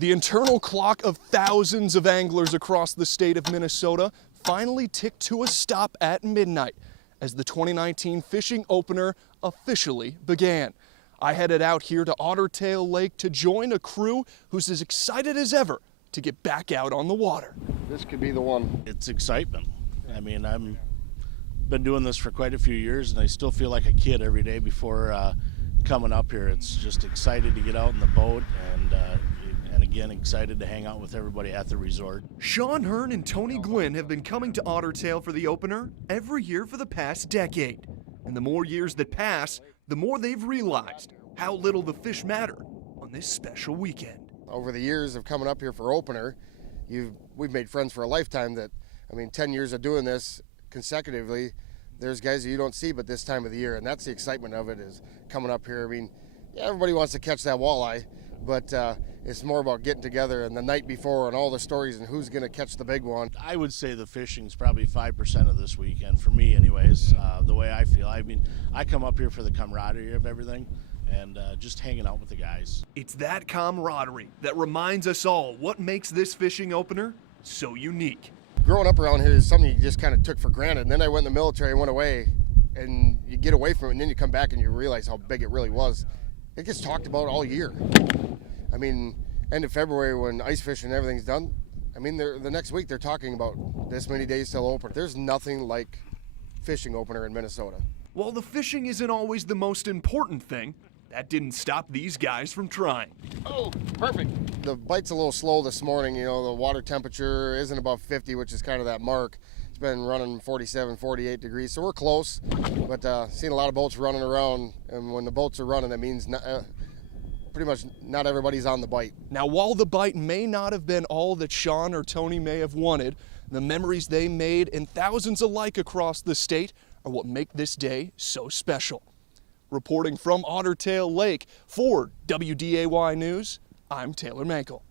The internal clock of thousands of anglers across the state of Minnesota finally ticked to a stop at midnight as the 2019 fishing opener officially began. I headed out here to Otter Tail Lake to join a crew who's as excited as ever to get back out on the water. This could be the one. It's excitement. I mean, I've been doing this for quite a few years, and I still feel like a kid every day before coming up here. It's just excited to get out in the boat and again, excited to hang out with everybody at the resort. Sean Hearn and Tony Glynn have been coming to Otter Tail for the opener every year for the past decade. And the more years that pass, the more they've realized how little the fish matter on this special weekend. Over the years of coming up here for opener, we've made friends for a lifetime. 10 years of doing this consecutively, there's guys that you don't see but this time of the year, and that's the excitement of it, is coming up here. I mean, everybody wants to catch that walleye, but it's more about getting together and the night before and all the stories and who's going to catch the big one. I would say the fishing's probably 5% of this weekend, for me anyways, the way I feel. I mean, I come up here for the camaraderie of everything and just hanging out with the guys. It's that camaraderie that reminds us all what makes this fishing opener so unique. Growing up around here is something you just kind of took for granted. And then I went in the military and went away, and you get away from it, and then you come back and you realize how big it really was. It gets talked about all year. I mean, end of February when ice fishing and everything's done, I mean, the next week they're talking about this many days till open. There's nothing like fishing opener in Minnesota. While the fishing isn't always the most important thing, that didn't stop these guys from trying. Oh, perfect. The bite's a little slow this morning. You know, the water temperature isn't above 50, which is kind of that mark. It's been running 47, 48 degrees, so we're close. But seeing a lot of boats running around, and when the boats are running, that means pretty much not everybody's on the bite. Now, while the bite may not have been all that Sean or Tony may have wanted, the memories they made and thousands alike across the state are what make this day so special. Reporting from Otter Tail Lake for WDAY News, I'm Taylor Mankel.